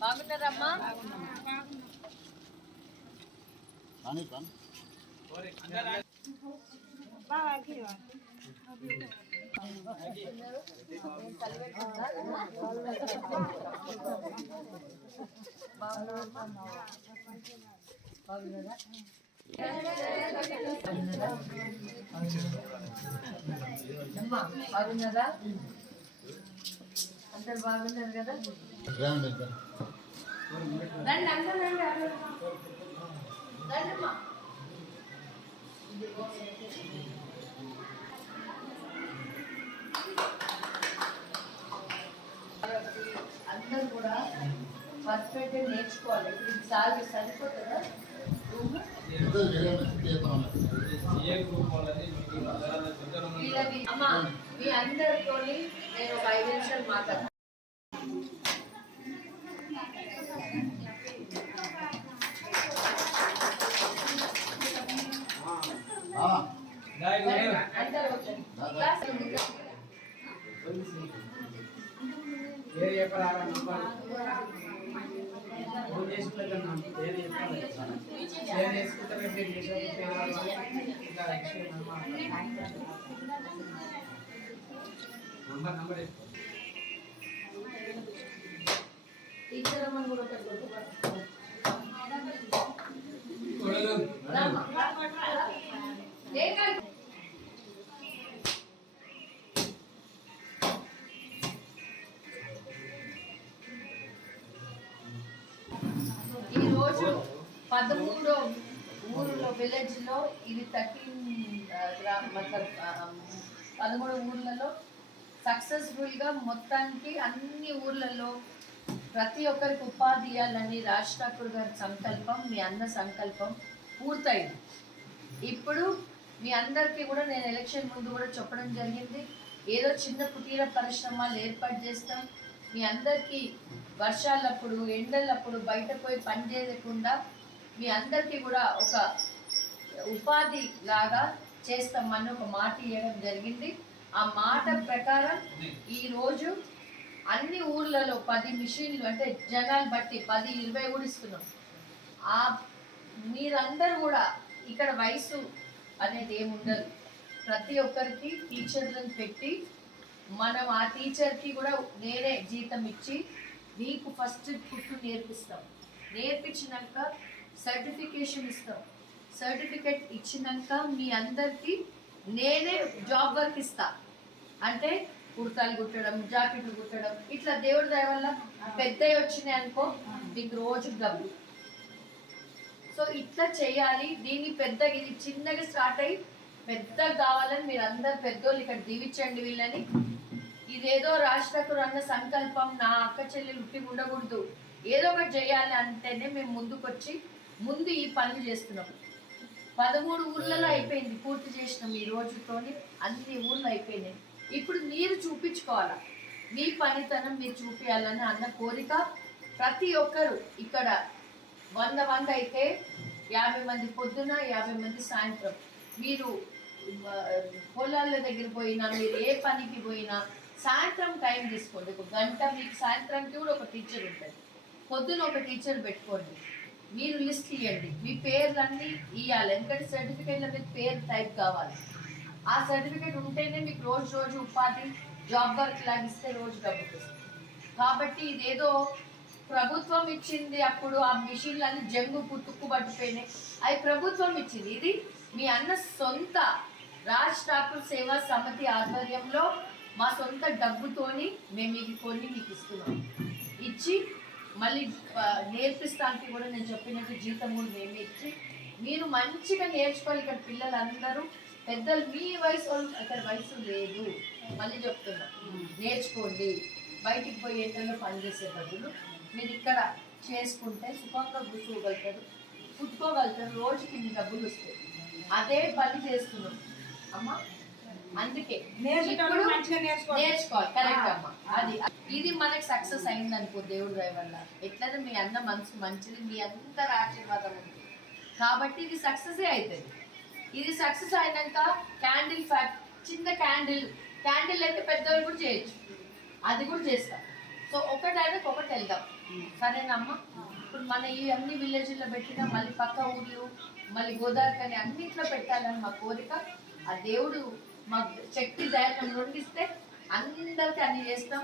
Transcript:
బాగున్నారమ్మా? అమ్మా బాగున్నారా? అందరు బాగున్నారు కదా రండి ఇద్దరు. రండి అందరూ రండి అందరూ. రండమ్మా అందరూ కూడా పర్ఫెక్ట్ నేర్చుకోవాలి ఇప్పుడు ఇది సాగి సరిపోతుందా రూమ్ ఇద్దరు చేయండి, చేద్దాం. వీళ్ళకి అమ్మా మీ అందరితో నేను ఒక ఐదు నిమిషాలు మాట్లాడతాను విషయం నంబర్ నంబర్ చెప్పు టీచర్ అమ్మని కూడా ఒకటి గుర్తుపట్టుకో. పదమూడో ఊరులో విలేజ్లో ఇది థర్టీన్ మతలబ్ పదమూడు ఊర్లలో సక్సెస్ఫుల్గా మొత్తానికి అన్ని ఊర్లలో ప్రతి ఒక్కరికి ఉపాధి ఇవ్వాలని రాజ్ ఠాకూర్ గారి సంకల్పం మీ అన్న సంకల్పం పూర్తయింది. ఇప్పుడు మీ అందరికీ కూడా నేను ఎలక్షన్ ముందు కూడా చెప్పడం జరిగింది. ఏదో చిన్న కుటీర పరిశ్రమలు ఏర్పాటు చేస్తాం. మీ అందరికీ వర్షాలప్పుడు ఎండలప్పుడు బయట పోయి పని చేయకుండా మీ అందరికీ కూడా ఒక ఉపాధి లాగా చేస్తామని ఒక మాట ఇవ్వడం జరిగింది. ఆ మాట ప్రకారం ఈరోజు అన్ని ఊర్లలో పది మిషన్లు అంటే జనాలు బట్టి పది ఇరవై కూడా ఇస్తున్నాం. ఆ మీరందరూ కూడా ఇక్కడ వయసు అనేది ఏమి ఉండదు. ప్రతి ఒక్కరికి టీచర్లను పెట్టి మనం ఆ టీచర్కి కూడా నేనే జీతం ఇచ్చి మీకు ఫస్ట్ కుట్టు నేర్పిస్తాం. నేర్పించినాక సర్టిఫికేషన్ ఇస్తాం. సర్టిఫికేట్ ఇచ్చినాక మీ అందరికీ నేనే జాబ్ వర్క్ ఇస్తా. అంటే కుర్తాలు కుట్టడం జాకెట్లు కుట్టడం ఇట్లా దేవుడి దయ వల్ల పెద్దవి వచ్చినాయి అనుకో మీకు రోజు డబ్బు సో ఇట్లా చేయాలి. దీన్ని పెద్దగా ఇది చిన్నగా స్టార్ట్ అయ్యి పెద్దగా కావాలని మీరు అందరు పెద్దోళ్ళు ఇక్కడ దీవించండి వీళ్ళని. ఇదేదో రాష్ట్రకు రన్న సంకల్పం నా అక్క చెల్లెలు ఉట్టి ఉండకూడదు. ఏదో ఒకటి చేయాలి అంటేనే మేము ముందుకొచ్చి ముందు ఈ పనులు చేస్తున్నాం. పదమూడు ఊర్లలో అయిపోయింది పూర్తి చేసినాం ఈ రోజుతోని అన్ని ఊర్లు అయిపోయినాయి. ఇప్పుడు మీరు చూపించుకోవాలా? మీ పనితనం మీరు చూపించాలని అన్న కోరిక ప్రతి ఒక్కరు ఇక్కడ వంద మంది అయితే యాభై మంది పొద్దున యాభై మంది సాయంత్రం. మీరు పొలాల దగ్గర పోయినా మీరు ఏ పనికి పోయినా సాయంత్రం టైం తీసుకోండి. ఒక గంట మీకు సాయంత్రానికి కూడా ఒక టీచర్ ఉంటుంది. పొద్దున ఒక టీచర్ పెట్టుకోండి. మీరు లిస్ట్ ఇవ్వండి మీ పేర్లన్నీ ఇవ్వాలి ఎందుకంటే సర్టిఫికేట్ల మీద పేరు టైప్ కావాలి. ఆ సర్టిఫికేట్ ఉంటేనే మీకు రోజు రోజు ఉపాధి జాబ్ వర్క్ లాగిస్తే రోజు డబ్బు కాబట్టి ఇదేదో ప్రభుత్వం ఇచ్చింది అప్పుడు ఆ మిషన్లన్నీ జంగు పుట్టుకు పట్టిపోయినాయి. అవి ప్రభుత్వం ఇచ్చింది. ఇది మీ అన్న సొంత రాజ్ ఠాకూర్ సేవా సమితి ఆధ్వర్యంలో మా సొంత డబ్బుతోని మేము ఇవి కొన్ని మీకు ఇస్తున్నాం. ఇచ్చి మళ్ళీ నేర్పిస్తానికి కూడా నేను చెప్పినట్టు జీతం కూడా మేమే ఇచ్చి మీరు మంచిగా నేర్చుకోవాలి ఇక్కడ పిల్లలందరూ. పెద్దలు మీ వయసు వాళ్ళు అక్కడ వయసు లేదు. మళ్ళీ చెప్తున్నా. నేర్చుకోండి. బయటికి పోయి పని పనిచేసే బదులు మీరు ఇక్కడ చేసుకుంటే సుఖంగా కూర్చోగలుగుతారు. కుట్టుకోగలుగుతారు రోజుకి ఇన్ని డబ్బులు వస్తాయి. అదే పని చేస్తున్నాం. అమ్మ అందుకే. నేర్చుకోవడం ఇప్పుడు మంచిగా నేర్చుకోవాలి. నేర్చుకోవాలి కరెక్ట్ అమ్మా. అది ఇది మనకి సక్సెస్ అయింది అనుకో దేవుడి దయ వల్ల. ఎట్లయినా మీ అన్న మనసు మంచిది మీ అందరి ఆశీర్వాదం ఉంది. కాబట్టి ఇది సక్సెసే అవుతుంది ఇది సక్సెస్ అయినాక క్యాండిల్ ఫ్యాక్ చిన్న క్యాండిల్ క్యాండిల్ అయితే పెద్దవాళ్ళు కూడా చేయొచ్చు. అది కూడా చేస్తాం. సో ఒకటానికి ఒకటి వెళ్దాం. సరేనమ్మా ఇప్పుడు మన ఈ అన్ని విలేజ్లో పెట్టినా మళ్ళీ పక్క ఊర్లు మళ్ళీ గోదావరి కానీ అన్నిట్లో పెట్టాలని మా కోరిక. ఆ దేవుడు మాకు శక్తి ధైర్యం రెండిస్తే అందరికీ అన్ని చేస్తాం.